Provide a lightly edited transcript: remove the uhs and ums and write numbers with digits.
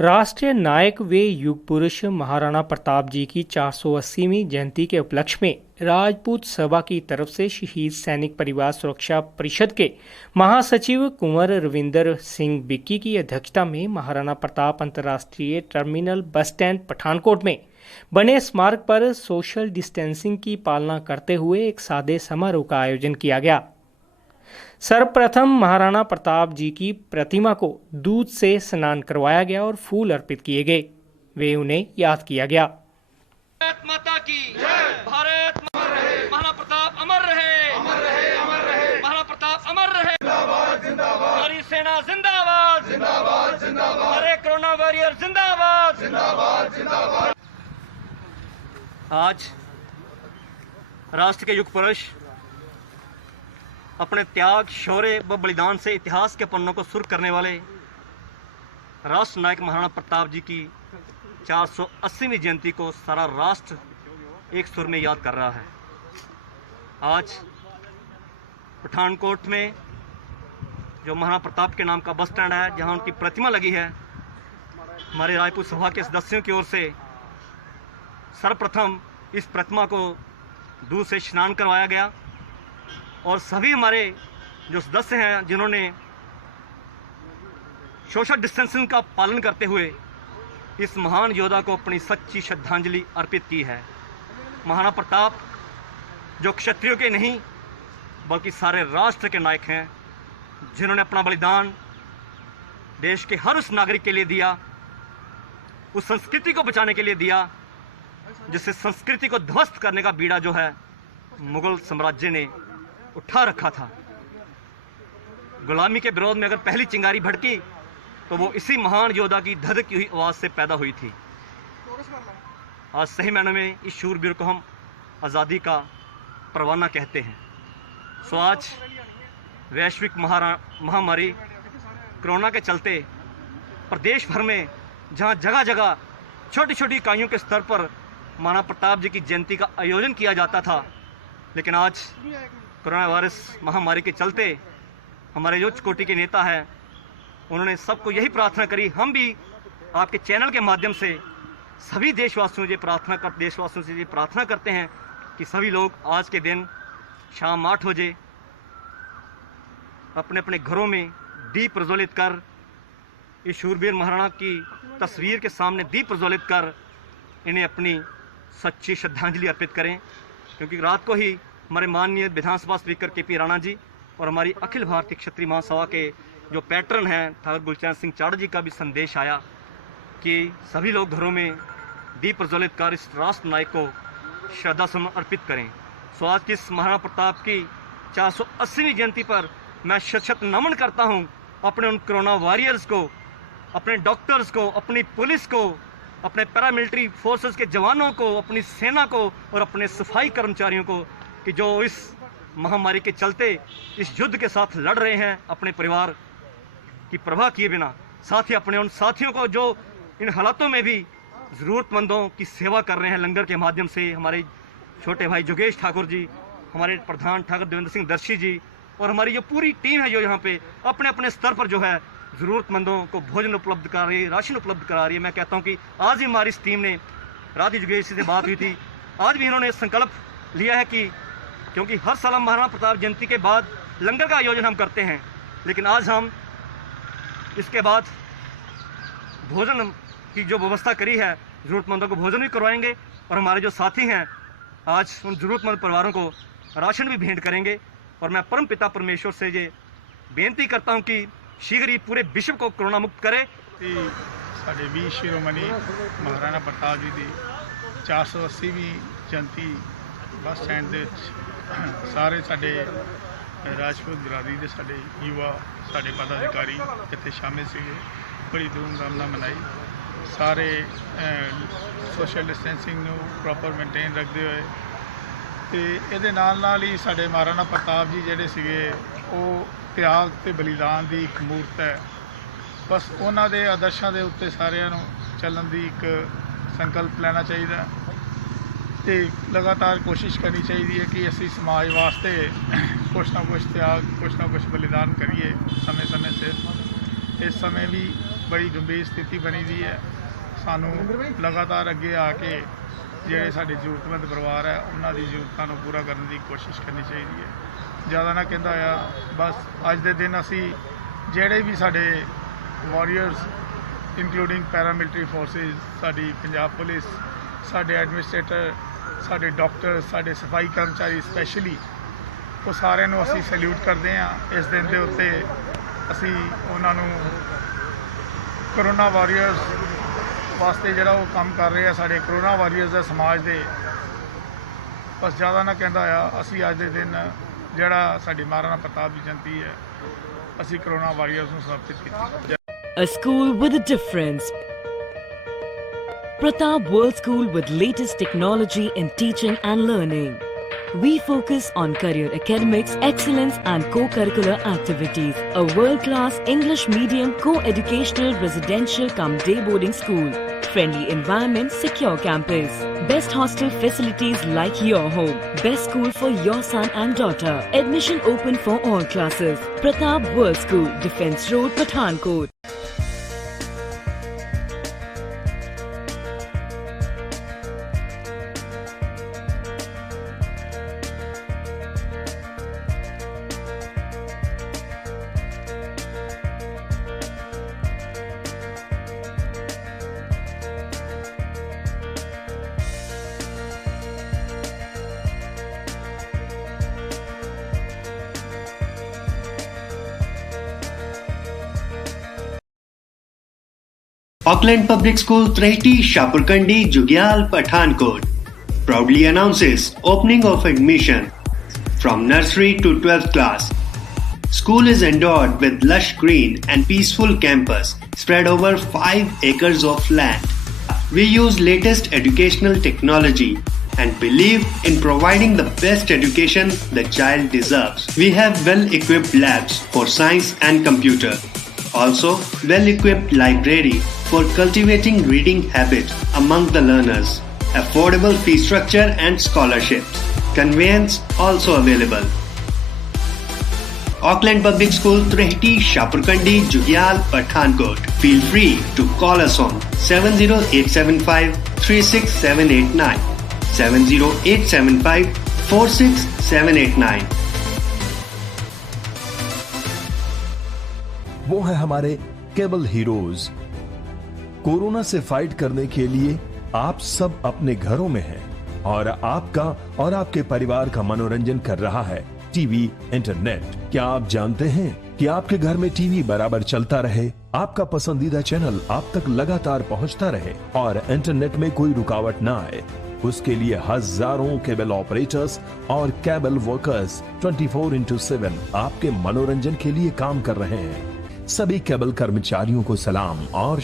राष्ट्रीय नायक व युग पुरुष महाराणा प्रताप जी की 480वीं जयंती के उपलक्ष्य में राजपूत सभा की तरफ से शहीद सैनिक परिवार सुरक्षा परिषद के महासचिव कुंवर रविंदर सिंह बिक्की की अध्यक्षता में महाराणा प्रताप अंतर्राष्ट्रीय टर्मिनल बस स्टैंड पठानकोट में बने स्मारक पर सोशल डिस्टेंसिंग की पालना करते हुए एक सादे समारोह का आयोजन किया गया। सर्वप्रथम महाराणा प्रताप जी की प्रतिमा को दूध से स्नान करवाया गया और फूल अर्पित किए गए। वे उन्हें याद किया गया। भारत माता की भारत महाराणा प्रताप अमर रहे, अमर रहे, अमर रहे, महाराणा प्रताप अमर रहे। जिंदाबाद, जिंदाबाद, हमारी सेना जिंदाबाद, जिंदाबाद, जिंदाबाद, हमारे कोरोना वॉरियर जिंदाबाद, जिंदाबाद, जिंदाबाद। आज राष्ट्र के युग पुरुष अपने त्याग, शौर्य व बलिदान से इतिहास के पन्नों को सुर्ख करने वाले राष्ट्र नायक महाराणा प्रताप जी की 480वीं जयंती को सारा राष्ट्र एक सुर में याद कर रहा है। आज पठानकोट में जो महाराणा प्रताप के नाम का बस स्टैंड है, जहां उनकी प्रतिमा लगी है, हमारे राजपूत सभा के सदस्यों की ओर से सर्वप्रथम इस प्रतिमा को दूध से स्नान करवाया गया और सभी हमारे जो सदस्य हैं जिन्होंने सोशल डिस्टेंसिंग का पालन करते हुए इस महान योद्धा को अपनी सच्ची श्रद्धांजलि अर्पित की है। महाराणा प्रताप जो क्षत्रियों के नहीं बल्कि सारे राष्ट्र के नायक हैं, जिन्होंने अपना बलिदान देश के हर उस नागरिक के लिए दिया, उस संस्कृति को बचाने के लिए दिया जिससे संस्कृति को ध्वस्त करने का बीड़ा जो है मुगल साम्राज्य ने उठा रखा था। गुलामी के विरोध में अगर पहली चिंगारी भड़की तो वो इसी महान योद्धा की धधकी हुई आवाज से पैदा हुई थी। आज सही मायनों में इस शूरवीर को हम आज़ादी का परवाना कहते हैं। सो आज वैश्विक महामारी कोरोना के चलते प्रदेश भर में जहां जगह जगह छोटी छोटी इकाइयों के स्तर पर महाराणा प्रताप जी की जयंती का आयोजन किया जाता था, लेकिन आज कोरोना वायरस महामारी के चलते हमारे जो उच्च कोटि के नेता हैं उन्होंने सबको यही प्रार्थना करी। हम भी आपके चैनल के माध्यम से सभी देशवासियों से ये प्रार्थना करते हैं कि सभी लोग आज के दिन शाम 8 बजे अपने अपने घरों में दीप प्रज्वलित कर इस शूरवीर महाराणा की तस्वीर के सामने दीप प्रज्वलित कर इन्हें अपनी सच्ची श्रद्धांजलि अर्पित करें, क्योंकि रात को ही हमारे माननीय विधानसभा स्पीकर के.पी. राणा जी और हमारी अखिल भारतीय क्षत्रिय महासभा के जो पैटर्न हैं ठाकुर गुलचैन सिंह चाड़ा जी का भी संदेश आया कि सभी लोग घरों में दीप प्रज्वलित कर इस राष्ट्र नायक को श्रद्धा सुमन अर्पित करें। सो आज की इस महाराणा प्रताप की 480वीं जयंती पर मैं शत नमन करता हूं अपने उन कोरोना वॉरियर्स को, अपने डॉक्टर्स को, अपनी पुलिस को, अपने पैरामिलिट्री फोर्सेस के जवानों को, अपनी सेना को और अपने सफाई कर्मचारियों को कि जो इस महामारी के चलते इस युद्ध के साथ लड़ रहे हैं अपने परिवार की परवाह किए बिना। साथ ही अपने उन साथियों को जो इन हालातों में भी ज़रूरतमंदों की सेवा कर रहे हैं लंगर के माध्यम से, हमारे छोटे भाई जोगेश ठाकुर जी, हमारे प्रधान ठाकुर देवेंद्र सिंह दर्शी जी और हमारी जो पूरी टीम है जो यहाँ पे अपने अपने स्तर पर जो है ज़रूरतमंदों को भोजन उपलब्ध करा रही है, राशन उपलब्ध करा रही है। मैं कहता हूँ कि आज ही हमारी इस टीम ने राधी जोगेश से बात हुई थी, आज भी इन्होंने संकल्प लिया है कि क्योंकि हर साल हम महाराणा प्रताप जयंती के बाद लंगर का आयोजन हम करते हैं, लेकिन आज हम इसके बाद भोजन की जो व्यवस्था करी है, ज़रूरतमंदों को भोजन भी करवाएंगे और हमारे जो साथी हैं आज उन ज़रूरतमंद परिवारों को राशन भी भेंट करेंगे। और मैं परम पिता परमेश्वर से ये बेनती करता हूँ कि शीघ्र ही पूरे विश्व को कोरोना मुक्त करे। साढ़े वीर शिरोमणि महाराणा प्रताप जी की 480वीं जयंती बस स्टैंड ਦੇ ਸਾਰੇ ਸਾਡੇ ਰਾਜਪੂਤ ਬਰਾਦਰੀ ਦੇ ਸਾਡੇ युवा ਸਾਡੇ ਪਦਾਧਿਕਾਰੀ ਇੱਥੇ ਸ਼ਾਮਿਲ ਸੀਗੇ। ਬੜੀ ਧੂਮਧਾਮ ਨਾਲ ਮਨਾਈ। ਸਾਰੇ ਸੋਸ਼ਲ ਡਿਸਟੈਂਸਿੰਗ ਨੂੰ ਪ੍ਰੋਪਰ ਮੇਨਟੇਨ ਰੱਖਦੇ ਹੋਏ ਤੇ ਇਹਦੇ ਨਾਲ ਹੀ ਸਾਡੇ ਮਹਾਰਾਣਾ ਪ੍ਰਤਾਪ ਜੀ ਜਿਹੜੇ ਸੀਗੇ ਉਹ त्याग ਤੇ ਬਲੀਦਾਨ ਦੀ ਇੱਕ ਮੂਰਤ ਹੈ। ਬਸ ਉਹਨਾਂ ਦੇ ਆਦਰਸ਼ਾਂ ਦੇ ਉੱਤੇ ਸਾਰਿਆਂ ਨੂੰ ਚੱਲਣ ਦੀ ਇੱਕ ਸੰਕਲਪ ਲੈਣਾ ਚਾਹੀਦਾ ਤੇ लगातार कोशिश करनी चाहिए कि असी समाज वास्ते कुछ ना कुछ त्याग, कुछ ना कुछ बलिदान करिए समय समय से। इस समय भी बड़ी गंभीर स्थिति बनी दी है। सानू लगातार अगे आके ਜਿਹੜੇ ਸਾਡੇ ਜ਼ਰੂਰਤਮੰਦ ਪਰਿਵਾਰ ਹੈ ਉਹਨਾਂ ਦੀ ਜ਼ਰੂਰਤਾਂ ਨੂੰ ਪੂਰਾ ਕਰਨ ਦੀ ਕੋਸ਼ਿਸ਼ ਕਰਨੀ ਚਾਹੀਦੀ ਹੈ। ਜ਼ਿਆਦਾ ਨਾ ਕਹਿੰਦਾ ਆ ਬਸ ਅੱਜ ਦੇ ਦਿਨ ਅਸੀਂ ਜਿਹੜੇ ਵੀ ਸਾਡੇ ਵਾਰੀਅਰਸ ਇਨਕਲੂਡਿੰਗ ਪੈਰਾਮਿਲਟਰੀ ਫੋਰਸਿਸ, ਸਾਡੀ ਪੰਜਾਬ ਪੁਲਿਸ, ਸਾਡੇ ਐਡਮਿਨਿਸਟ੍ਰੇਟਰ, ਸਾਡੇ ਡਾਕਟਰ, ਸਾਡੇ ਸਫਾਈ ਕਰਮਚਾਰੀ ਸਪੈਸ਼ਲੀ, ਉਹ ਸਾਰਿਆਂ ਨੂੰ ਅਸੀਂ ਸੈਲੂਟ ਕਰਦੇ ਹਾਂ। ਇਸ ਦਿਨ ਦੇ ਉੱਤੇ ਅਸੀਂ ਉਹਨਾਂ ਨੂੰ ਕਰੋਨਾ ਵਾਰੀਅਰਸ ਵਾਸਤੇ ਜਿਹੜਾ ਉਹ ਕੰਮ ਕਰ ਰਹੇ ਆ, ਸਾਡੇ ਕਰੋਨਾ ਵਾਰੀਅਰਸ ਦਾ ਸਮਾਜ ਦੇ, ਬਸ ਜ਼ਿਆਦਾ ਨਾ ਕਹਿੰਦਾ ਆ ਅਸੀਂ ਅੱਜ ਦੇ ਦਿਨ ਜਿਹੜਾ ਸਾਡੀ ਮਹਾਰਾਣਾ ਪ੍ਰਤਾਪ ਦੀ ਜਯੰਤੀ ਹੈ ਅਸੀਂ ਕਰੋਨਾ ਵਾਰੀਅਰਸ ਨੂੰ ਸਮਰਪਿਤ ਕੀਤੀ। A school with a difference. Pratap World School with latest technology in teaching and learning. We focus on career academics, excellence and co-curricular activities. A world-class English medium co-educational residential cum day boarding school. Friendly environment, secure campus. Best hostel facilities like your home. Best school for your son and daughter. Admission open for all classes. Pratap World School, Defence Road, Pathankot. Auckland Public School, Trehti, Shapurkandi, Jugyal, Pathankot proudly announces opening of admission from nursery to 12th class. School is endowed with lush green and peaceful campus spread over 5 acres of land. We use latest educational technology and believe in providing the best education the child deserves. We have well-equipped labs for science and computer. Also, well-equipped library for cultivating reading habit among the learners. Affordable fee structure and scholarships. Conveyance also available. Auckland Public School, Trehti, Shapurkandi, Jugyal, Pathankot. Feel free to call us on 70875 36789, 70875 46789. वो है हमारे cable heroes. Corona से fight करने के लिए आप सब अपने घरों में हैं और आपका और आपके परिवार का मनोरंजन कर रहा है टीवी, इंटरनेट। क्या आप जानते हैं कि आपके घर में टीवी बराबर चलता रहे, आपका पसंदीदा चैनल आप तक लगातार पहुंचता रहे और इंटरनेट में कोई रुकावट ना आए? उसके लिए हजारों केबल ऑपरेटर्स और केबल वर्कर्स 24/7 आपके मनोरंजन के लिए काम कर रहे हैं। सभी केबल कर्मचारियों को सलाम और